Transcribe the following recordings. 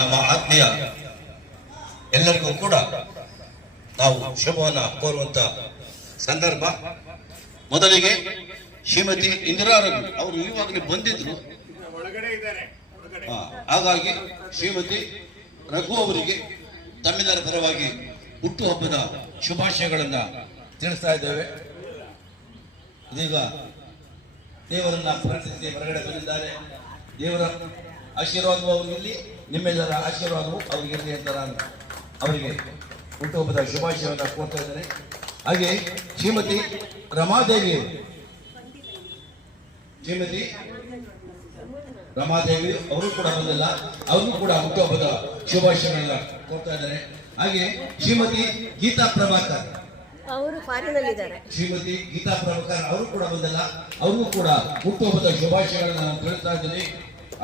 ನಮ್ಮ ಆತ್ಮೀಯ ಎಲ್ಲರಿಗೂ ಕೂಡ ನಾವು ಶುಭವನ್ನ ಕೋರುವಂತ ಸಂದರ್ಭ. ಮೊದಲಿಗೆ ಶ್ರೀಮತಿ ಇಂದಿರಾ ರಘು ಅವರು ಇವಾಗಲೇ ಬಂದಿದ್ರು, ಹಾಗಾಗಿ ಶ್ರೀಮತಿ ರಘು ಅವರಿಗೆ ತಮ್ಮೆಲ್ಲರ ಪರವಾಗಿ ಹುಟ್ಟುಹಬ್ಬದ ಶುಭಾಶಯಗಳನ್ನ ತಿಳಿಸ್ತಾ ಇದ್ದೇವೆ. ಇದೀಗ ದೇವರನ್ನ ಪ್ರಾರ್ಥಿಸಿ ಹೊರಗಡೆ ಬಂದಿದ್ದಾರೆ. ದೇವರ ಆಶೀರ್ವಾದವು ಅವರಿಗಿರಲಿ, ನಿಮ್ಮೆಲ್ಲರ ಆಶೀರ್ವಾದವು ಅವರಿಗಿರಲಿ ಅಂತ ನಾನು ಅವರಿಗೆ ಹುಟ್ಟುಹಬ್ಬದ ಶುಭಾಶಯವನ್ನು ಕೋರ್ತಾ ಇದ್ದೇನೆ. ಹಾಗೆ ಶ್ರೀಮತಿ ರಮಾದೇವಿ ಅವರು ಕೂಡ ಬಂದಿಲ್ಲ, ಅವ್ರಿಗೂ ಕೂಡ ಹುಟ್ಟುಹಬ್ಬದ ಶುಭಾಶಯಗಳನ್ನ ಕೋರ್ತಾ ಇದ್ದಾರೆ. ಹಾಗೆ ಶ್ರೀಮತಿ ಗೀತಾ ಪ್ರಭಾಕರ್ ಅವರು ಕೂಡ ಬಂದಿಲ್ಲ, ಅವ್ರಿಗೂ ಕೂಡ ಹುಟ್ಟುಹಬ್ಬದ ಶುಭಾಶಯಗಳನ್ನ ನಾನು ತಿಳಿಸ್ತಾ ಇದ್ದೀನಿ.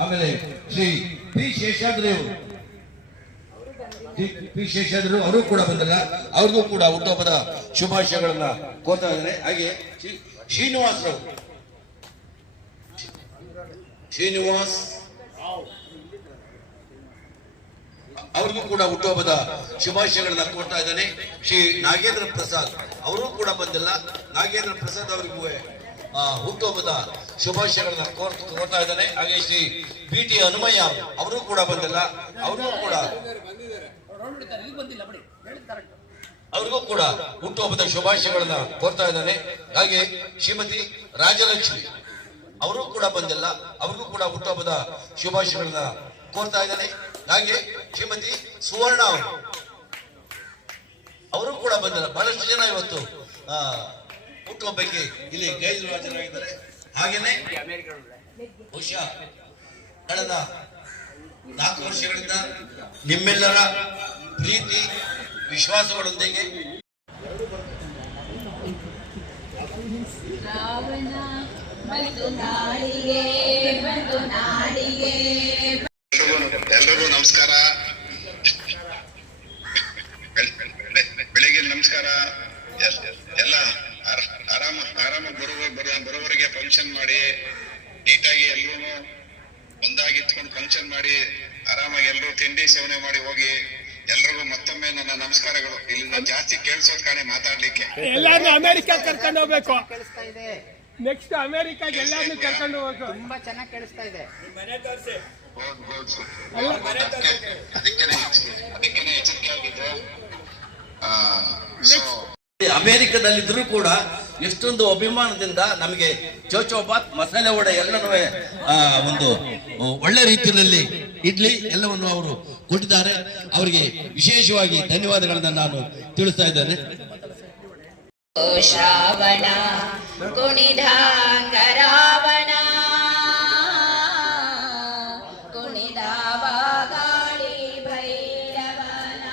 ಆಮೇಲೆ ಶ್ರೀ ಪಿ ಶೇಷಾದ್ರಿ ಅವರು ಕೂಡ ಬಂದಿಲ್ಲ, ಅವ್ರಿಗೂ ಕೂಡ ಹುಟ್ಟುಹಬ್ಬದ ಶುಭಾಶಯಗಳನ್ನ ಕೋರ್ತಾ ಇದ್ದಾರೆ. ಹಾಗೆ ಶ್ರೀನಿವಾಸ್ ಅವ್ರಿಗೂ ಕೂಡ ಹುಟ್ಟುಹಬ್ಬದ ಶುಭಾಶಯಗಳನ್ನ ಕೋರ್ತಾ ಇದ್ದಾನೆ. ಶ್ರೀ ನಾಗೇಂದ್ರ ಪ್ರಸಾದ್ ಅವರು ಕೂಡ ಬಂದಿಲ್ಲ, ನಾಗೇಂದ್ರ ಪ್ರಸಾದ್ ಅವರಿಗೂ ಹುಟ್ಟುಹಬ್ಬದ ಶುಭಾಶಯಗಳನ್ನ ಕೋರ್ತಾ ಇದ್ದಾನೆ. ಹಾಗೆ ಶ್ರೀ ಬಿ ಟಿ ಹನುಮಯ್ಯ ಅವರು ಕೂಡ ಬಂದಿಲ್ಲ, ಅವ್ರಿಗೂ ಕೂಡ ಹುಟ್ಟುಹಬ್ಬದ ಶುಭಾಶಯಗಳನ್ನ ಕೋರ್ತಾ ಇದ್ದಾನೆ. ಹಾಗೆ ಶ್ರೀಮತಿ ರಾಜಲಕ್ಷ್ಮಿ ಅವರು ಕೂಡ ಬಂದಿಲ್ಲ, ಅವ್ರಿಗೂ ಕೂಡ ಹುಟ್ಟುಹಬ್ಬದ ಶುಭಾಶಯಗಳನ್ನ ಕೋರ್ತಾ ಇದ್ದಾನೆ. ಹಾಗೆ ಶ್ರೀಮತಿ ಸುವರ್ಣ ಅವರು ಕೂಡ ಬಂದಿಲ್ಲ. ಬಹಳಷ್ಟು ಜನ ಇವತ್ತು ಹುಟ್ಟುಹಬ್ಬಕ್ಕೆ ಇಲ್ಲಿ ಗೈರಾಜರಾಗಿದ್ದಾರೆ. ಹಾಗೇನೆ ಬಹುಶಃ ಕಳೆದ 4 ವರ್ಷಗಳಿಂದ ನಿಮ್ಮೆಲ್ಲರ ಪ್ರೀತಿ ವಿಶ್ವಾಸಗಳೊಂದಿಗೆ ಎಲ್ರಿಗೂ ನಮಸ್ಕಾರ. ಬೆಳಿಗ್ಗೆ ನಮಸ್ಕಾರ. ಎಲ್ಲ ಆರಾಮ ಬರೋವರೆಗೆ ಫಂಕ್ಷನ್ ಮಾಡಿ ನೀಟಾಗಿ ಎಲ್ರು ಒಂದಾಗಿ ಇಟ್ಕೊಂಡು ಫಂಕ್ಷನ್ ಮಾಡಿ ಆರಾಮಾಗಿ ಎಲ್ರು ತಿಂಡಿ ಸೇವನೆ ಮಾಡಿ ಹೋಗಿ. ಎಲ್ರಿಗೂ ಮತ್ತೊಮ್ಮೆ ನನ್ನ ನಮಸ್ಕಾರಗಳು. ಇಲ್ಲಿಂದ ಜಾಸ್ತಿ ಕೇಳಿಸೋದ್ ಕಾಣೆ ಮಾತಾಡ್ಲಿಕ್ಕೆ. ಎಲ್ಲಾರು ಅಮೆರಿಕ ಕರ್ಕೊಂಡು ಹೋಗ್ಬೇಕು. ನೆಕ್ಸ್ಟ್ ಅಮೆರಿಕಾಗೆ ಎಲ್ಲಾರನ್ನು ಕರ್ಕೊಂಡು ಹೋಗ್ಬೇಕು. ತುಂಬಾ ಚೆನ್ನಾಗಿ ಕೇಳಿಸ್ತಾ ಇದೆ. ಅದಕ್ಕೇನೆ ಎಚ್ಚರಿಕೆ ಆಗಿದೆ. ಅಮೆರಿಕದಲ್ಲಿದ್ರು ಕೂಡ ಎಷ್ಟೊಂದು ಅಭಿಮಾನದಿಂದ ನಮಗೆ ಚೋಚೋಬಾತ್ ಮಸಾಲೆ ವಡೆ ಎಲ್ಲನೂ ಒಂದು ಒಳ್ಳೆ ರೀತಿಯಲ್ಲಿ ಇಡ್ಲಿ ಎಲ್ಲವನ್ನು ಅವರು ಕೊಟ್ಟಿದ್ದಾರೆ. ಅವರಿಗೆ ವಿಶೇಷವಾಗಿ ಧನ್ಯವಾದಗಳನ್ನ ನಾನು ತಿಳಿಸ್ತಾ ಇದ್ದೇನೆ. ಶ್ರಾವಣ ಕುಣಿದಾಂಗ ರಾವಣ ಕುಣಿದಾವ ಗಾಳಿ ಭೈರವನ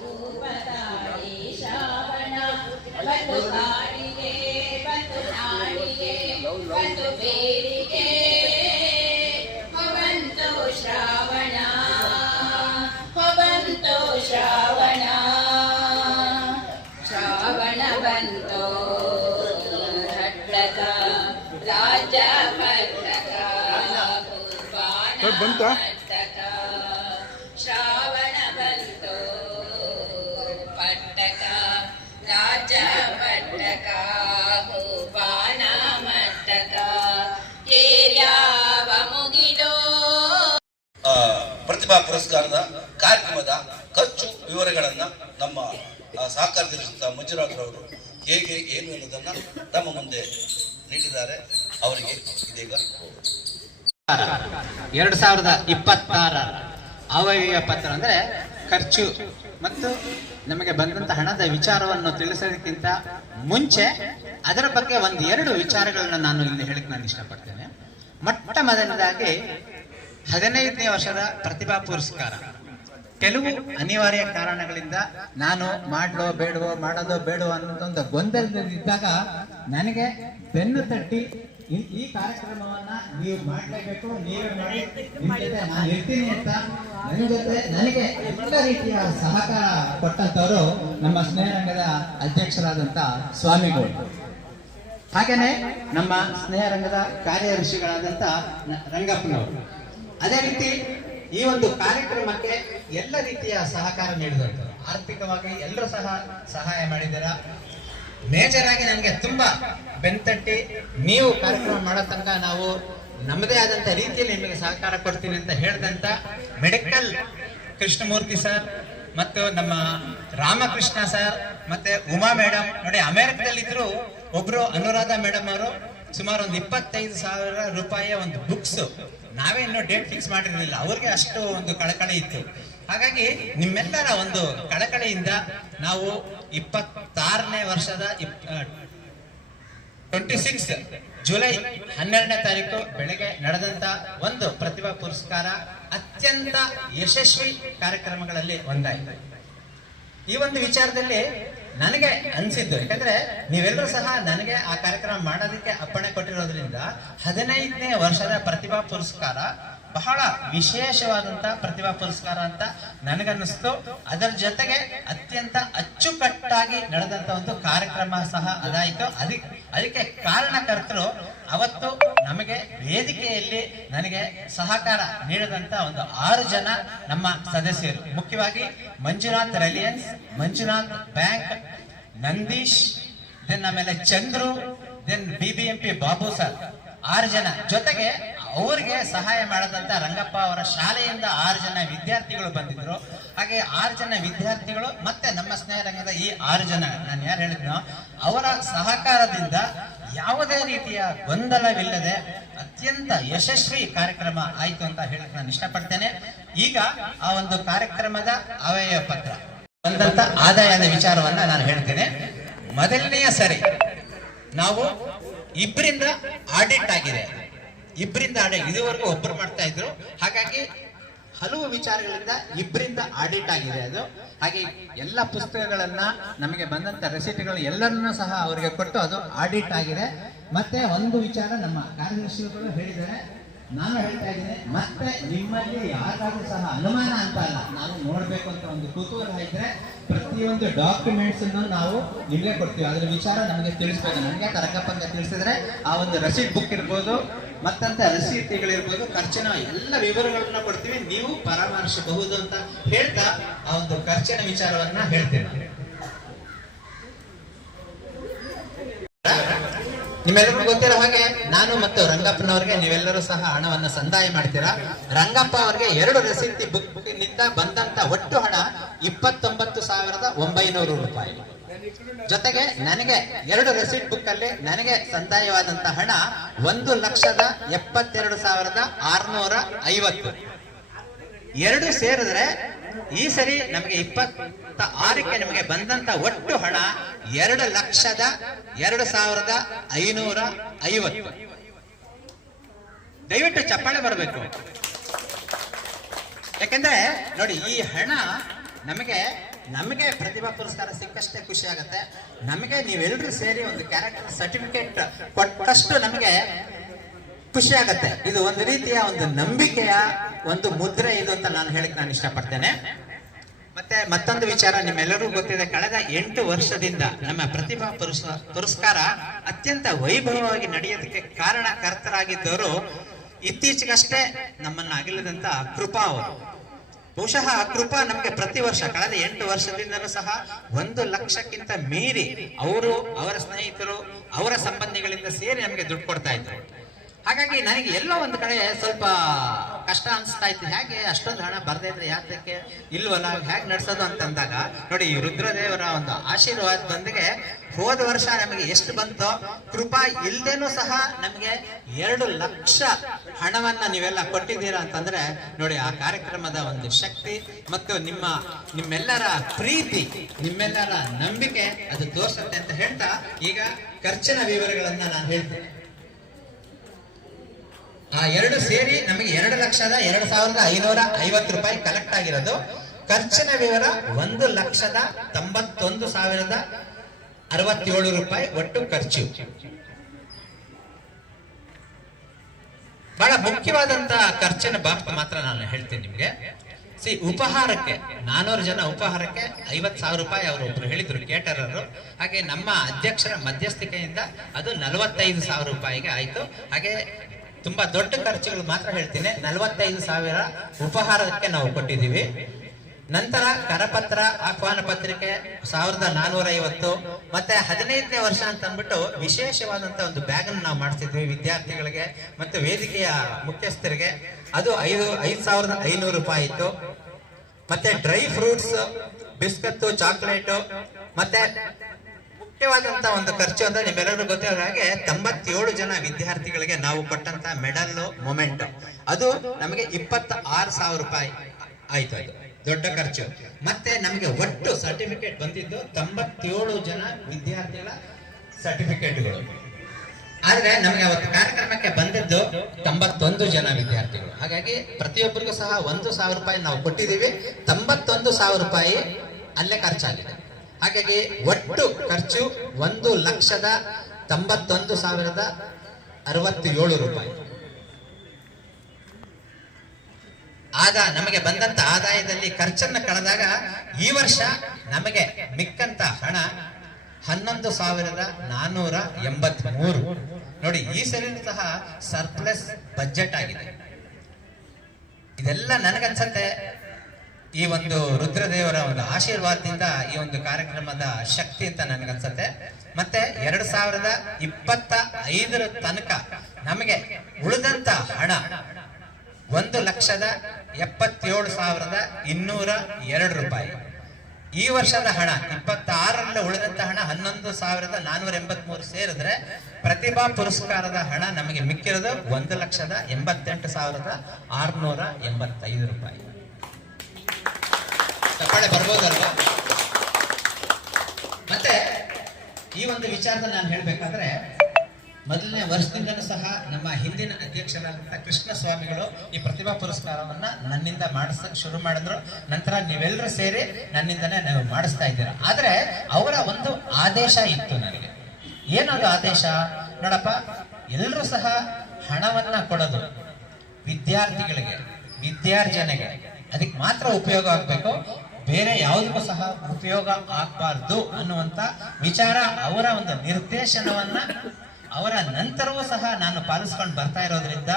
ರೂಪದಾಳಿ ಶ್ರಾವಣ ಬಂದು ಕಾಡಿಗೆ ಬಂದು ನಾಡಿಗೆ ಬಂದು ಬೇರಿಗೆ ಬಂತು ಶ್ರಾವಣ ಬಂತು ಶ್ರಾವಣ ಶ್ರಾವಣ ಬಂತು ಘಟ್ಟಕ ರಾಜ ಭಟ್ಟಕ ಬಂತ ಶ್ರಾವಣ ಬಂತು ಪಟ್ಟಕ ರಾಜ ಭಟ್ಟಕ ಭೂಪಾನ ಮಟ್ಟಕ ಏರ್ಯಾವ ಮುಗಿದೋ. ಪ್ರತಿಭಾ ಪುರಸ್ಕಾರದ ಕಾರ್ಯಕ್ರಮದ ಖರ್ಚು ವಿವರಗಳನ್ನ ನಮ್ಮ ಸಹಕಾರದಲ್ಲಿರುವಂತ ಮಂಜುನಾಥರವರು ಹೇಗೆ ಏನು ಅನ್ನೋದನ್ನ ನಮ್ಮ ಮುಂದೆ ನೀಡಿದ್ದಾರೆ. ಅವರಿಗೆ ಇದೀಗ 2026 ಅವಯವ ಪತ್ರ ಅಂದ್ರೆ ಖರ್ಚು ಮತ್ತು ನಮಗೆ ಬಂದಂತ ಹಣದ ವಿಚಾರವನ್ನು ತಿಳಿಸೋದಕ್ಕಿಂತ ಮುಂಚೆ ಅದರ ಬಗ್ಗೆ 1-2 ವಿಚಾರಗಳನ್ನ ನಾನು ಇಲ್ಲಿ ಹೇಳಿಕ್ ನಾನು ಇಷ್ಟಪಡ್ತೇನೆ. ಮೊಟ್ಟ ಮೊದಲನೇದಾಗಿ 15ನೇ ವರ್ಷದ ಪ್ರತಿಭಾ ಪುರಸ್ಕಾರ ಕೆಲವು ಅನಿವಾರ್ಯ ಕಾರಣಗಳಿಂದ ನಾನು ಮಾಡೋದೋ ಬೇಡವೋ ಅನ್ನೋದೊಂದು ಗೊಂದಲದಲ್ಲಿದ್ದಾಗ ನನಗೆ ಬೆನ್ನು ತಟ್ಟಿ ಈ ಕಾರ್ಯಕ್ರಮವನ್ನ ನೀವು ಮಾಡಲೇಬೇಕು, ನೀವೇ ಮಾಡಿ, ನಿಮ್ಮ ಜೊತೆ ನಾನು ಇರ್ತೀನಿ ಅಂತ ನನ್ನ ಜೊತೆ ನನಗೆ ಎಲ್ಲ ರೀತಿಯ ಸಹಕಾರ ಕೊಟ್ಟಂತವರು ನಮ್ಮ ಸ್ನೇಹರಂಗದ ಅಧ್ಯಕ್ಷರಾದಂತ ಸ್ವಾಮಿಗಳು. ಹಾಗೇನೆ ನಮ್ಮ ಸ್ನೇಹ ರಂಗದ ಕಾರ್ಯದರ್ಶಿಗಳಾದಂತ ರಂಗಪ್ಪನವರು. ಅದೇ ರೀತಿ ಈ ಒಂದು ಕಾರ್ಯಕ್ರಮಕ್ಕೆ ಎಲ್ಲ ರೀತಿಯ ಸಹಕಾರ ನೀಡಿದಂಥವ್ರು, ಆರ್ಥಿಕವಾಗಿ ಎಲ್ಲರೂ ಸಹ ಸಹಾಯ ಮಾಡಿದ್ದೀರಾ. ಮೇಜರ್ ಆಗಿ ನನಗೆ ತುಂಬಾ ಬೆನ್ತಟ್ಟಿ ನೀವು ಕಾರ್ಯಕ್ರಮ ಮಾಡೋ ತನಕ ನಾವು ನಮ್ಮದೇ ಆದಂತ ರೀತಿಯಲ್ಲಿ ನಿಮಗೆ ಸಹಕಾರ ಕೊಡ್ತೀನಿ ಅಂತ ಹೇಳಿದಂತ ಮೆಡಿಕಲ್ ಕೃಷ್ಣಮೂರ್ತಿ ಸರ್ ಮತ್ತು ನಮ್ಮ ರಾಮಕೃಷ್ಣ ಸರ್ ಮತ್ತೆ ಉಮಾ ಮೇಡಮ್, ನೋಡಿ ಅಮೆರಿಕದಲ್ಲಿದ್ರು ಒಬ್ರು ಅನುರಾಧ ಮೇಡಮ್ ಅವರು ಸುಮಾರು ಒಂದು 25,000 ರೂಪಾಯಿಯ ಒಂದು ಬುಕ್ಸ್, ನಾವೇ ಇನ್ನೂ ಡೇಟ್ ಫಿಕ್ಸ್ ಮಾಡಿರಲಿಲ್ಲ, ಅವ್ರಿಗೆ ಅಷ್ಟು ಒಂದು ಕಳಕಳಿ ಇತ್ತು. ಹಾಗಾಗಿ ನಿಮ್ಮೆಲ್ಲರ ಒಂದು ಕಳಕಳಿಯಿಂದ ನಾವು 26ನೇ ವರ್ಷದ 26 ಜುಲೈ 12ನೇ ತಾರೀಕು ಬೆಳಗ್ಗೆ ನಡೆದಂತ ಒಂದು ಪ್ರತಿಭಾ ಪುರಸ್ಕಾರ ಅತ್ಯಂತ ಯಶಸ್ವಿ ಕಾರ್ಯಕ್ರಮಗಳಲ್ಲಿ ಒಂದಾಯಿತು. ಈ ಒಂದು ವಿಚಾರದಲ್ಲಿ ನನಗೆ ಅನ್ಸಿದ್ದು, ಯಾಕಂದ್ರೆ ನೀವೆಲ್ಲರೂ ಸಹ ನನಗೆ ಆ ಕಾರ್ಯಕ್ರಮ ಮಾಡೋದಕ್ಕೆ ಅಪ್ಪಣೆ ಕೊಟ್ಟಿರೋದ್ರಿಂದ 15ನೇ ವರ್ಷದ ಪ್ರತಿಭಾ ಪುರಸ್ಕಾರ ಬಹಳ ವಿಶೇಷವಾದಂತ ಪ್ರತಿಭಾ ಪುರಸ್ಕಾರ ಅಂತ ನನಗನ್ನಿಸ್ತು. ಅದರ ಜೊತೆಗೆ ಅತ್ಯಂತ ಅಚ್ಚುಕಟ್ಟಾಗಿ ನಡೆದಂತ ಒಂದು ಕಾರ್ಯಕ್ರಮ ಸಹ ಅದಾಯಿತು. ಅದಕ್ಕೆ ಕಾರಣಕರ್ತರು ಅವತ್ತು ನಮಗೆ ವೇದಿಕೆಯಲ್ಲಿ ನನಗೆ ಸಹಕಾರ ನೀಡಿದಂತ ಒಂದು 6 ಜನ ನಮ್ಮ ಸದಸ್ಯರು, ಮುಖ್ಯವಾಗಿ Manjunath Reliance, Manjunath bank, Nandish, then ಆಮೇಲೆ Chandru, then BBMP Babu sir, 6 ಜನ, ಜೊತೆಗೆ ಅವರಿಗೆ ಸಹಾಯ ಮಾಡದಂತ ರಂಗಪ್ಪ ಅವರ ಶಾಲೆಯಿಂದ 6 ಜನ ವಿದ್ಯಾರ್ಥಿಗಳು ಬಂದಿದ್ರು. ಹಾಗೆ 6 ಜನ ವಿದ್ಯಾರ್ಥಿಗಳು ಮತ್ತೆ ನಮ್ಮ ಸ್ನೇಹ ರಂಗದ ಈ 6 ಜನ ನಾನು ಯಾರು ಹೇಳಿದ್ನೋ ಅವರ ಸಹಕಾರದಿಂದ ಯಾವುದೇ ರೀತಿಯ ಗೊಂದಲವಿಲ್ಲದೆ ಅತ್ಯಂತ ಯಶಸ್ವಿ ಕಾರ್ಯಕ್ರಮ ಆಯ್ತು ಅಂತ ಹೇಳಕ್ ನಾನು ಇಷ್ಟಪಡ್ತೇನೆ. ಈಗ ಆ ಒಂದು ಕಾರ್ಯಕ್ರಮದ ಅವಯವ ಪತ್ರ ಬಂದಂತ ಆದಾಯದ ವಿಚಾರವನ್ನ ನಾನು ಹೇಳ್ತೇನೆ. ಮೊದಲನೆಯ ಸರಿ ನಾವು ಇಬ್ಬರಿಂದ ಆಡಿಟ್ ಆಗಿದೆ, ಇಬ್ಬರಿಂದ ಆಡಿಟ್, ಇದುವರೆಗೂ ಒಬ್ಬರು ಮಾಡ್ತಾ ಇದ್ರು. ಹಾಗಾಗಿ ಹಲವು ವಿಚಾರಗಳಿಂದ ಇಬ್ಬರಿಂದ ಆಡಿಟ್ ಆಗಿದೆ ಅದು. ಹಾಗೆ ಎಲ್ಲ ಪುಸ್ತಕಗಳನ್ನ ನಮಗೆ ಬಂದಂತ ರೆಸಿಪ್ಟ್ಗಳು ಎಲ್ಲರನ್ನೂ ಸಹ ಅವರಿಗೆ ಕೊಟ್ಟು ಅದು ಆಡಿಟ್ ಆಗಿದೆ. ಮತ್ತೆ ಒಂದು ವಿಚಾರ ನಮ್ಮ ಕಾರ್ಯದರ್ಶಿಗಳು ಹೇಳಿದ್ದಾರೆ, ನಾನು ಹೇಳ್ತಾ ಇದ್ದೀನಿ, ಮತ್ತೆ ನಿಮ್ಮಲ್ಲಿ ಯಾರಿಗಾದ್ರೂ ಸಹ ಅನುಮಾನ ಅಂತ ಅಲ್ಲ, ನಾವು ನೋಡ್ಬೇಕು ಅಂತ ಒಂದು ಕುತೂಹಲ ಇದ್ರೆ ಪ್ರತಿಯೊಂದು ಡಾಕ್ಯುಮೆಂಟ್ಸ್ ನಾವು ನಿಮಗೆ ಕೊಡ್ತೀವಿ. ಅದ್ರ ವಿಚಾರ ನಮಗೆ ತಿಳಿಸ್ಬೇಕು. ನನಗೆ ತರಕಪ್ಪಂಗೆ ತಿಳಿಸಿದ್ರೆ ಆ ಒಂದು ರಸೀಟ್ ಬುಕ್ ಇರ್ಬೋದು, ಮತ್ತಂತ ರಸೀತಿಗಳಿರ್ಬೋದು, ಖರ್ಚಿನ ಎಲ್ಲ ವಿವರಗಳನ್ನ ಕೊಡ್ತೀವಿ, ನೀವು ಪರಾಮರ್ಶಬಹುದು ಅಂತ ಹೇಳ್ತಾ ಆ ಒಂದು ಖರ್ಚಿನ ವಿಚಾರವನ್ನ ಹೇಳ್ತೇನೆ. ನಿಮ್ಮೆಲ್ಲರಿಗೂ ಗೊತ್ತಿರೋ ಹಾಗೆ ನಾನು ಮತ್ತು ರಂಗಪ್ಪನವ್ರಿಗೆ ನೀವೆಲ್ಲರೂ ಸಹ ಹಣವನ್ನು ಸಂದಾಯ ಮಾಡ್ತೀರಾ. ರಂಗಪ್ಪ ಅವರಿಗೆ 2 ರಸೀತಿ ಬುಕ್ ನಿಂದ ಬಂದಂತ ಒಟ್ಟು ಹಣ 29,900 ರೂಪಾಯಿ. ಜೊತೆಗೆ ನನಗೆ 2 ರೆಸಿಟ್ ಬುಕ್ ಅಲ್ಲಿ ನನಗೆ ಸಂದಾಯವಾದಂತ ಹಣ 1,72,650. 2 ಸೇರಿದ್ರೆ ಈ ಸರಿ ನಮಗೆ 26ಕ್ಕೆ ನಮಗೆ ಬಂದಂತ ಒಟ್ಟು ಹಣ 2,02,550. ದಯವಿಟ್ಟು ಚಪ್ಪಾಳೆ ಬರಬೇಕು. ಯಾಕಂದ್ರೆ ನೋಡಿ, ಈ ಹಣ ನಮಗೆ ಪ್ರತಿಭಾ ಪುರಸ್ಕಾರ ಸಿಕ್ಕಷ್ಟೇ ಖುಷಿ ಆಗುತ್ತೆ. ನಮಗೆ ನೀವೆಲ್ಲರೂ ಸೇರಿ ಒಂದು ಕ್ಯಾರೆಕ್ಟರ್ ಸರ್ಟಿಫಿಕೇಟ್ ಕೊಟ್ಟಷ್ಟು ನಮಗೆ ಖುಷಿ ಆಗತ್ತೆ. ಇದು ಒಂದು ರೀತಿಯ ಒಂದು ನಂಬಿಕೆಯ ಒಂದು ಮುದ್ರೆ ಇದು ಅಂತ ನಾನು ಇಷ್ಟಪಡ್ತೇನೆ. ಮತ್ತೆ ಮತ್ತೊಂದು ವಿಚಾರ ನಿಮ್ಮೆಲ್ಲರಿಗೂ ಗೊತ್ತಿದೆ, ಕಳೆದ 8 ವರ್ಷದಿಂದ ನಮ್ಮ ಪ್ರತಿಭಾ ಪುರಸ್ಕಾರ ಅತ್ಯಂತ ವೈಭವವಾಗಿ ನಡೆಯೋದಕ್ಕೆ ಕಾರಣಕರ್ತರಾಗಿದ್ದವರು ಇತ್ತೀಚೆಗಷ್ಟೇ ನಮ್ಮನ್ನ ಅಗಲಿದಂತ ಕೃಪಾ ಅವರು. ಬಹುಶಃ ಆ ಕೃಪಾ ನಮಗೆ ಪ್ರತಿ ವರ್ಷ ಕಳೆದ 8 ವರ್ಷದಿಂದಲೂ ಸಹ 1 ಲಕ್ಷಕ್ಕಿಂತ ಮೀರಿ ಅವರು, ಅವರ ಸ್ನೇಹಿತರು, ಅವರ ಸಂಬಂಧಿಗಳಿಂದ ಸೇರಿ ನಮಗೆ ದುಡ್ಡು ಕೊಡ್ತಾ ಇದ್ರು. ಹಾಗಾಗಿ ನನಗೆ ಎಲ್ಲೋ ಒಂದು ಕಡೆ ಸ್ವಲ್ಪ ಕಷ್ಟ ಅನಿಸ್ತಾ ಇತ್ತು, ಹೇಗೆ ಅಷ್ಟೊಂದು ಹಣ ಬರ್ದೇ ಇದ್ರೆ ಯಾತಕ್ಕೆ ಇಲ್ವಲ್ಲ, ಹೇಗೆ ನಡೆಸೋದು ಅಂತಂದಾಗ ನೋಡಿ, ಈ ರುದ್ರದೇವರ ಒಂದು ಆಶೀರ್ವಾದದೊಂದಿಗೆ ಹೋದ ವರ್ಷ ನಮಗೆ ಎಷ್ಟು ಬಂತೋ, ಕೃಪಾ ಇಲ್ದೇನೂ ಸಹ ನಮಗೆ 2 ಲಕ್ಷ ಹಣವನ್ನ ನೀವೆಲ್ಲ ಕೊಟ್ಟಿದ್ದೀರಾ ಅಂತಂದ್ರೆ ನೋಡಿ, ಆ ಕಾರ್ಯಕ್ರಮದ ಒಂದು ಶಕ್ತಿ ಮತ್ತು ನಿಮ್ಮೆಲ್ಲರ ಪ್ರೀತಿ, ನಿಮ್ಮೆಲ್ಲರ ನಂಬಿಕೆ ಅದು ತೋರಿಸುತ್ತೆ ಅಂತ ಹೇಳ್ತಾ ಈಗ ಖರ್ಚಿನ ವಿವರಗಳನ್ನ ನಾನು ಹೇಳ್ತೇನೆ. ಆ 2 ಸೇರಿ ನಮಗೆ 2,02,550 ರೂಪಾಯಿ ಕಲೆಕ್ಟ್ ಆಗಿರೋದು. ಖರ್ಚಿನ ವಿವರ 1,91,067 ರೂಪಾಯಿ ಒಟ್ಟು ಖರ್ಚು. ಬಹಳ ಮುಖ್ಯವಾದಂತ ಖರ್ಚಿನ ಬಾಬ್ ಮಾತ್ರ ನಾನು ಹೇಳ್ತೀನಿ ನಿಮ್ಗೆ. ಉಪಹಾರಕ್ಕೆ 400 ಜನ ಉಪಹಾರಕ್ಕೆ 50,000 ರೂಪಾಯಿ ಅವರು ಒಬ್ರು ಹೇಳಿದ್ರು, ಕೇಟರರು. ಹಾಗೆ ನಮ್ಮ ಅಧ್ಯಕ್ಷರ ಮಧ್ಯಸ್ಥಿಕೆಯಿಂದ ಅದು 45,000 ರೂಪಾಯಿಗೆ ಆಯ್ತು. ಹಾಗೆ ತುಂಬಾ ದೊಡ್ಡ ಖರ್ಚುಗಳು ಮಾತ್ರ ಹೇಳ್ತೀನಿ. 45,000 ಉಪಹಾರಕ್ಕೆ ನಾವು ಕೊಟ್ಟಿದ್ದೀವಿ. ನಂತರ ಕರಪತ್ರ, ಆಹ್ವಾನ ಪತ್ರಿಕೆ 1,450, ಮತ್ತೆ 15ನೇ ವರ್ಷ ಅಂತ ಅಂದ್ಬಿಟ್ಟು ವಿಶೇಷವಾದಂತ ಒಂದು ಬ್ಯಾಗ್ ಅನ್ನು ನಾವು ಮಾಡಿಸಿದ್ವಿ ವಿದ್ಯಾರ್ಥಿಗಳಿಗೆ ಮತ್ತೆ ವೇದಿಕೆಯ ಮುಖ್ಯಸ್ಥರಿಗೆ. ಅದು 5,500 ರೂಪಾಯಿ ಇತ್ತು. ಮತ್ತೆ ಡ್ರೈ ಫ್ರೂಟ್ಸ್, ಬಿಸ್ಕತ್ತು, ಚಾಕ್ಲೇಟು, ಮತ್ತೆ ಮುಖ್ಯವಾದಂತ ಒಂದು ಖರ್ಚು ಅಂದ್ರೆ ನಿಮ್ಮೆಲ್ಲರಿಗೂ ಗೊತ್ತಿರೋ ಹಾಗೆ 97 ಜನ ವಿದ್ಯಾರ್ಥಿಗಳಿಗೆ ನಾವು ಕೊಟ್ಟಂತ ಮೆಡಲ್ ಮೊಮೆಂಟ್ ಅದು ನಮಗೆ 26,000 ರೂಪಾಯಿ ಆಯ್ತು. ಅದು ದೊಡ್ಡ ಖರ್ಚು. ಮತ್ತೆ ನಮಗೆ ಒಟ್ಟು ಸರ್ಟಿಫಿಕೇಟ್ ಬಂದಿದ್ದು 97 ಜನ ವಿದ್ಯಾರ್ಥಿಗಳ ಸರ್ಟಿಫಿಕೇಟ್ಗಳು. ಆದ್ರೆ ನಮಗೆ ಅವತ್ತು ಕಾರ್ಯಕ್ರಮಕ್ಕೆ ಬಂದಿದ್ದು 91 ಜನ ವಿದ್ಯಾರ್ಥಿಗಳು. ಹಾಗಾಗಿ ಪ್ರತಿಯೊಬ್ಬರಿಗೂ ಸಹ 1,000 ರೂಪಾಯಿ ನಾವು ಕೊಟ್ಟಿದ್ದೀವಿ. 91,000 ರೂಪಾಯಿ ಅಲ್ಲೇ ಖರ್ಚಾಗಿದೆ. ಹಾಗಾಗಿ ಒಟ್ಟು ಖರ್ಚು 1,91,067 ರೂಪಾಯಿ. ಆಗ ನಮಗೆ ಬಂದಂತ ಆದಾಯದಲ್ಲಿ ಖರ್ಚನ್ನ ಕಳೆದಾಗ ಈ ವರ್ಷ ನಮಗೆ ಮಿಕ್ಕಂತ ಹಣ 11,483. ನೋಡಿ, ಈ ಸರಿ ಸಹ ಸರ್ಪ್ಲಸ್ ಬಜೆಟ್ ಆಗಿದೆ. ಇದೆಲ್ಲ ನನಗನ್ಸತ್ತೆ ಈ ಒಂದು ರುದ್ರದೇವರ ಒಂದು ಆಶೀರ್ವಾದದಿಂದ ಈ ಒಂದು ಕಾರ್ಯಕ್ರಮದ ಶಕ್ತಿ ಅಂತ ನನಗನ್ಸತ್ತೆ. ಮತ್ತೆ 2025 ತನಕ ನಮಗೆ ಉಳಿದಂತ ಹಣ 1,77,202 ರೂಪಾಯಿ. ಈ ವರ್ಷದ ಹಣ 26ರಲ್ಲಿ ಉಳಿದಂತ ಹಣ 11,483 ಸೇರಿದ್ರೆ ಪ್ರತಿಭಾ ಪುರಸ್ಕಾರದ ಹಣ ನಮಗೆ ಮಿಕ್ಕಿರೋದು 1,88,685 ರೂಪಾಯಿ. ತಪ್ಪಳೆ ಬರ್ಬೋದಲ್ವಾ? ಮತ್ತೆ ಈ ಒಂದು ವಿಚಾರದಲ್ಲಿ ನಾನು ಹೇಳ್ಬೇಕಾದ್ರೆ, ಮೊದಲನೇ ವರ್ಷದಿಂದನೂ ಸಹ ನಮ್ಮ ಹಿಂದಿನ ಅಧ್ಯಕ್ಷರಾದಂಥ ಕೃಷ್ಣ ಸ್ವಾಮಿಗಳು ಈ ಪ್ರತಿಭಾ ಪುರಸ್ಕಾರವನ್ನ ನನ್ನಿಂದ ಮಾಡಿಸಕ್ ಶುರು ಮಾಡಿದ್ರು. ನಂತರ ನೀವೆಲ್ಲರೂ ಸೇರಿ ನನ್ನಿಂದನೇ ನಾವು ಮಾಡಿಸ್ತಾ ಇದ್ದೀರಾ. ಆದ್ರೆ ಅವರ ಒಂದು ಆದೇಶ ಇತ್ತು ನನಗೆ. ಏನದು ಆದೇಶ? ನೋಡಪ್ಪ, ಎಲ್ಲರೂ ಸಹ ಹಣವನ್ನ ಕೊಡೋದು ವಿದ್ಯಾರ್ಥಿಗಳಿಗೆ, ವಿದ್ಯಾರ್ಜನೆಗೆ, ಅದಕ್ಕೆ ಮಾತ್ರ ಉಪಯೋಗ ಆಗ್ಬೇಕು, ಬೇರೆ ಯಾವುದಕ್ಕೂ ಸಹ ಉಪಯೋಗ ಆಗ್ಬಾರ್ದು ಅನ್ನುವಂತ ವಿಚಾರ ಅವರ ಒಂದು ನಿರ್ದೇಶನವನ್ನ ಅವರ ನಂತರವೂ ಸಹ ನಾನು ಪಾಲಿಸ್ಕೊಂಡು ಬರ್ತಾ ಇರೋದ್ರಿಂದ,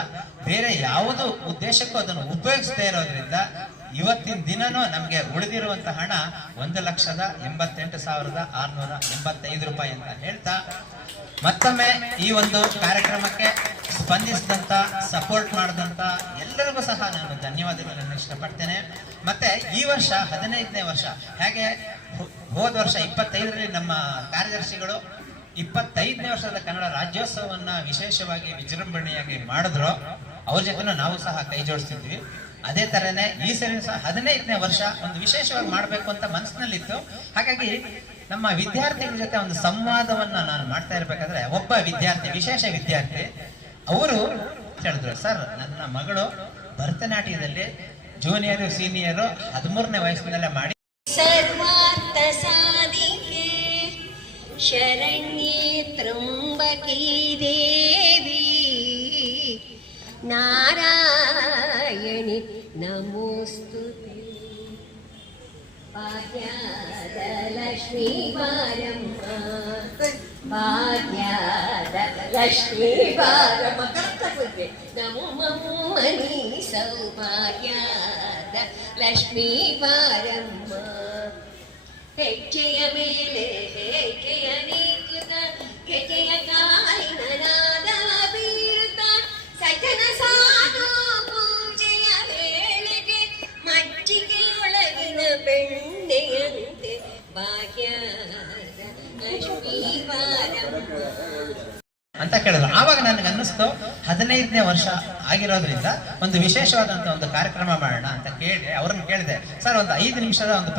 ಬೇರೆ ಯಾವುದು ಉದ್ದೇಶಕ್ಕೂ ಅದನ್ನು ಉಪಯೋಗಿಸದೇ ಇರೋದ್ರಿಂದ ಇವತ್ತಿನ ದಿನನೂ ನಮಗೆ ಉಳಿದಿರುವಂತ ಹಣ 1,88,685 ರೂಪಾಯಿ ಅಂತ ಹೇಳ್ತಾ, ಮತ್ತೊಮ್ಮೆ ಈ ಒಂದು ಕಾರ್ಯಕ್ರಮಕ್ಕೆ ಸ್ಪಂದಿಸಿದಂತ, ಸಪೋರ್ಟ್ ಮಾಡಿದಂತ ಎಲ್ಲರಿಗೂ ಸಹ ನಾನು ಧನ್ಯವಾದಗಳನ್ನು ಇಷ್ಟಪಡ್ತೇನೆ. ಮತ್ತೆ ಈ ವರ್ಷ 15ನೇ ವರ್ಷ, ಹಾಗೆ ಹೋದ ವರ್ಷ 25ರಲ್ಲಿ ನಮ್ಮ ಕಾರ್ಯದರ್ಶಿಗಳು 25ನೇ ವರ್ಷದ ಕನ್ನಡ ರಾಜ್ಯೋತ್ಸವವನ್ನ ವಿಶೇಷವಾಗಿ ವಿಜೃಂಭಣೆಯಾಗಿ ಮಾಡಿದ್ರು. ಅವ್ರ ಜೊತೆ ನಾವು ಸಹ ಕೈ ಜೋಡಿಸ್ತಿದ್ವಿ. ಅದೇ ತರನೇ ಈ ಸರಿ ಸಹ 15ನೇ ವರ್ಷ ಒಂದು ವಿಶೇಷವಾಗಿ ಮಾಡಬೇಕು ಅಂತ ಮನಸ್ಸಿನಲ್ಲಿತ್ತು. ಹಾಗಾಗಿ ನಮ್ಮ ವಿದ್ಯಾರ್ಥಿಗಳ ಜೊತೆ ಒಂದು ಸಂವಾದವನ್ನ ನಾನು ಮಾಡ್ತಾ ಇರ್ಬೇಕಾದ್ರೆ, ಒಬ್ಬ ವಿದ್ಯಾರ್ಥಿ, ವಿಶೇಷ ವಿದ್ಯಾರ್ಥಿ, ಅವರು ಹೇಳಿದ್ರು, ಸರ್, ನನ್ನ ಮಗಳು ಭರತನಾಟ್ಯದಲ್ಲಿ ಜೂನಿಯರ್ ಸೀನಿಯರ್ 13ನೇ ವಯಸ್ಸಿನಲ್ಲೇ ಮಾಡಿ ಸರ್ವಾರ್ಥ ಸಾಧಿಕೆ ಶರಣ್ಯೇ ತ್ರ್ಯಂಬಕೀ ದೇವಿ ನಾರಾಯಣಿ ನಮೋಸ್ತುತೆ. ಭಾಗ್ಯದ ಲಕ್ಷ್ಮೀ ಬಾರಮ್ಮ, ಭಾಗ್ಯದ ಲಕ್ಷ್ಮೀ ಬಾರಮ್ಮ, ಕರ್ತವ್ಯ ನಮೋ ಮಮ್ಮನಿ ಸೌಭಾಗ್ಯದ ಲಕ್ಷ್ಮೀ ಬಾರಮ್ಮ. ಹೆಜ್ಜೆಯ ಮೇಲೆ ಹೆಜ್ಜೆಯ ನೀಗುತ್ತ, ಗೆಜೆಯ ಕಾಲಿನ ನಾದವ ಬೀರುತ್ತ, ಸಜ್ಜನ ಸಾಧು ಪೂಜೆಯ ವೇಳೆಗೆ ಮಜ್ಜಿಗೆಯೊಳಗಿನ ಬೆಣ್ಣೆಯಂತೆ ಭಾಗ್ಯದ ಲಕ್ಷ್ಮೀ ಬಾರಮ್ಮ ಅಂತ ಕೇಳಿದ್ರು. ಆವಾಗ ನನಗೆ ಅನ್ನಿಸ್ತು 15ನೇ ವರ್ಷ ಆಗಿರೋದ್ರಿಂದ ಒಂದು ವಿಶೇಷವಾದಂತ ಒಂದು ಕಾರ್ಯಕ್ರಮ ಮಾಡೋಣ ಅಂತ ಕೇಳಿ ಅವ್ರನ್ನ ಕೇಳಿದೆ, ಸರ್ ಒಂದು 5 ನಿಮಿಷದ ಒಂದು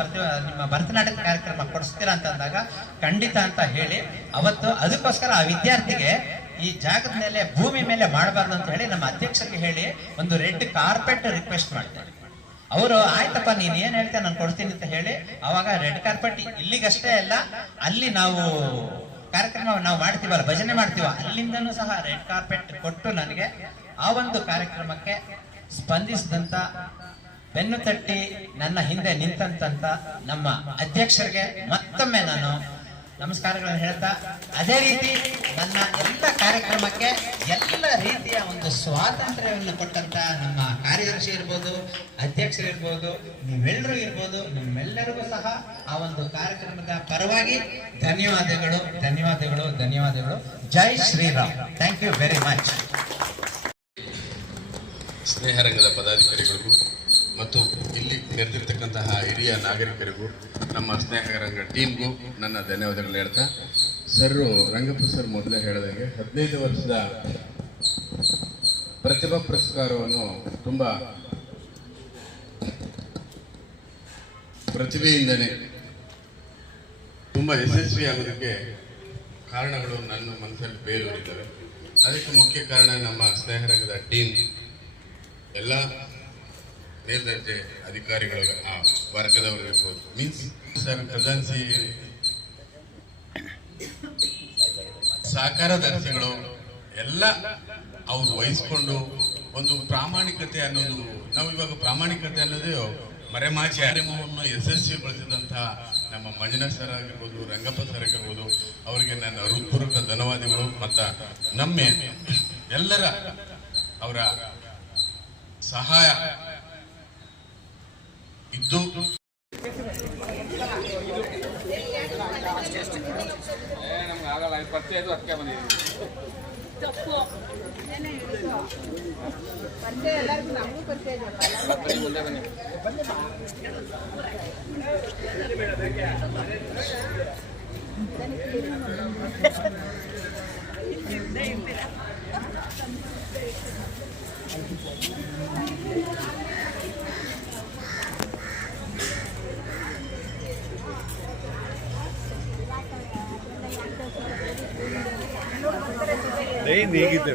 ನಿಮ್ಮ ಭರತನಾಟ್ಯದ ಕಾರ್ಯಕ್ರಮ ಕೊಡಿಸ್ತೀರಾ ಅಂತ ಅಂದಾಗ ಖಂಡಿತ ಅಂತ ಹೇಳಿ ಅವತ್ತು ಅದಕ್ಕೋಸ್ಕರ ಆ ವಿದ್ಯಾರ್ಥಿಗೆ ಈ ಜಾಗದ ಮೇಲೆ, ಭೂಮಿ ಮೇಲೆ ಮಾಡಬಾರ್ದು ಅಂತ ಹೇಳಿ ನಮ್ಮ ಅಧ್ಯಕ್ಷರಿಗೆ ಹೇಳಿ ಒಂದು ರೆಡ್ ಕಾರ್ಪೆಟ್ ರಿಕ್ವೆಸ್ಟ್ ಮಾಡ್ತಾರೆ. ಅವರು ಆಯ್ತಪ್ಪ ನೀನ್ ಏನ್ ಹೇಳ್ತೇನೆ ನಾನು ಕೊಡ್ತೀನಿ ಅಂತ ಹೇಳಿ ಅವಾಗ ರೆಡ್ ಕಾರ್ಪೆಟ್ ಇಲ್ಲಿಗಷ್ಟೇ ಅಲ್ಲ, ಅಲ್ಲಿ ನಾವು ಕಾರ್ಯಕ್ರಮ ನಾವು ಮಾಡ್ತೀವಲ್ಲ, ಭಜನೆ ಮಾಡ್ತೀವ, ಅಲ್ಲಿಂದನೂ ಸಹ ರೆಡ್ ಕಾರ್ಪೆಟ್ ಕೊಟ್ಟು ನನಗೆ ಆ ಒಂದು ಕಾರ್ಯಕ್ರಮಕ್ಕೆ ಸ್ಪಂದಿಸಿದಂತ, ಬೆನ್ನು ತಟ್ಟಿ ನನ್ನ ಹಿಂದೆ ನಿಂತಂತ ನಮ್ಮ ಅಧ್ಯಕ್ಷರಿಗೆ ಮತ್ತೊಮ್ಮೆ ನಾನು ನಮಸ್ಕಾರಗಳನ್ನು ಹೇಳ್ತಾ, ಅದೇ ರೀತಿ ನನ್ನ ಎಲ್ಲ ಕಾರ್ಯಕ್ರಮಕ್ಕೆ ಎಲ್ಲ ರೀತಿಯ ಒಂದು ಸ್ವಾತಂತ್ರ್ಯವನ್ನು ಕೊಟ್ಟಂತ ನಮ್ಮ ಕಾರ್ಯದರ್ಶಿ ಇರ್ಬೋದು, ಅಧ್ಯಕ್ಷರು ಇರ್ಬೋದು, ನೀವೆಲ್ಲರೂ ಇರ್ಬೋದು, ನಿಮ್ಮೆಲ್ಲರಿಗೂ ಸಹ ಆ ಒಂದು ಕಾರ್ಯಕ್ರಮದ ಪರವಾಗಿ ಧನ್ಯವಾದಗಳು, ಧನ್ಯವಾದಗಳು, ಧನ್ಯವಾದಗಳು. ಜೈ Shriram. Thank you very much. ಸ್ನೇಹರಂಗದ ಪದಾಧಿಕಾರಿಗಳಿಗೂ ಮತ್ತು ಇಲ್ಲಿ ನೆರೆದಿರ್ತಕ್ಕಂತಹ ಹಿರಿಯ ನಾಗರಿಕರಿಗೂ ನಮ್ಮ ಸ್ನೇಹರಂಗ ಟೀಮ್ಗೂ ನನ್ನ ಧನ್ಯವಾದಗಳು ಹೇಳ್ತಾ, ಸರ್ ರಂಗಪ್ಪ ಸರ್ ಮೊದಲೇ ಹೇಳಿದಂಗೆ 15 ವರ್ಷದ ಪ್ರತಿಭಾ ಪುರಸ್ಕಾರವನ್ನು ತುಂಬ ಪ್ರತಿಭೆಯಿಂದನೇ ತುಂಬ ಯಶಸ್ವಿಯಾಗೋದಕ್ಕೆ ಕಾರಣಗಳು ನನ್ನ ಮನಸ್ಸಲ್ಲಿ ಬೇರೂರಿದ್ದಾವೆ. ಅದಕ್ಕೆ ಮುಖ್ಯ ಕಾರಣ ನಮ್ಮ ಸ್ನೇಹರಂಗದ ಟೀಮ್, ಎಲ್ಲ ಮೇಲ್ದರ್ಜೆ ಅಧಿಕಾರಿಗಳು, ಆ ವರ್ಗದವರು ಇರ್ಬೋದು, ಮೀನ್ಸ್ ಸರ್ ಖಜಾನ್ಸಿ ಸಹಕಾರದರ್ಶಿಗಳು ಎಲ್ಲ ಅವ್ರು ವಹಿಸ್ಕೊಂಡು ಒಂದು ಪ್ರಾಮಾಣಿಕತೆ ಅನ್ನೋದು, ನಾವು ಇವಾಗ ಪ್ರಾಮಾಣಿಕತೆ ಅನ್ನೋದು ಮರೆಮಾಚಿ ಕಾರ್ಯಕ್ರಮವನ್ನು ಯಶಸ್ವಿಗೊಳಿಸಿದಂತಹ ನಮ್ಮ ಮಂಜುನಾಥ್ ಸರ್ ಆಗಿರ್ಬೋದು, ರಂಗಪ್ಪ ಸರ್ ಆಗಿರ್ಬೋದು, ಅವರಿಗೆ ನನ್ನ ಹೃತ್ಪೂರ್ವಕ ಧನ್ಯವಾದಗಳು. ಮತ್ತು ನಮ್ಮ ಎಲ್ಲರ ಅವರ ಸಹಾಯ ಇದ್ದು ನಮ್ಗೆ ಆಗಲ್ಲ, 25 ಅದಕ್ಕೆ ಬಂದಿದ್ದೀವಿ. ಮುಂದೆ ಬನ್ನಿ. ಹೇಗಿದ್ದೆ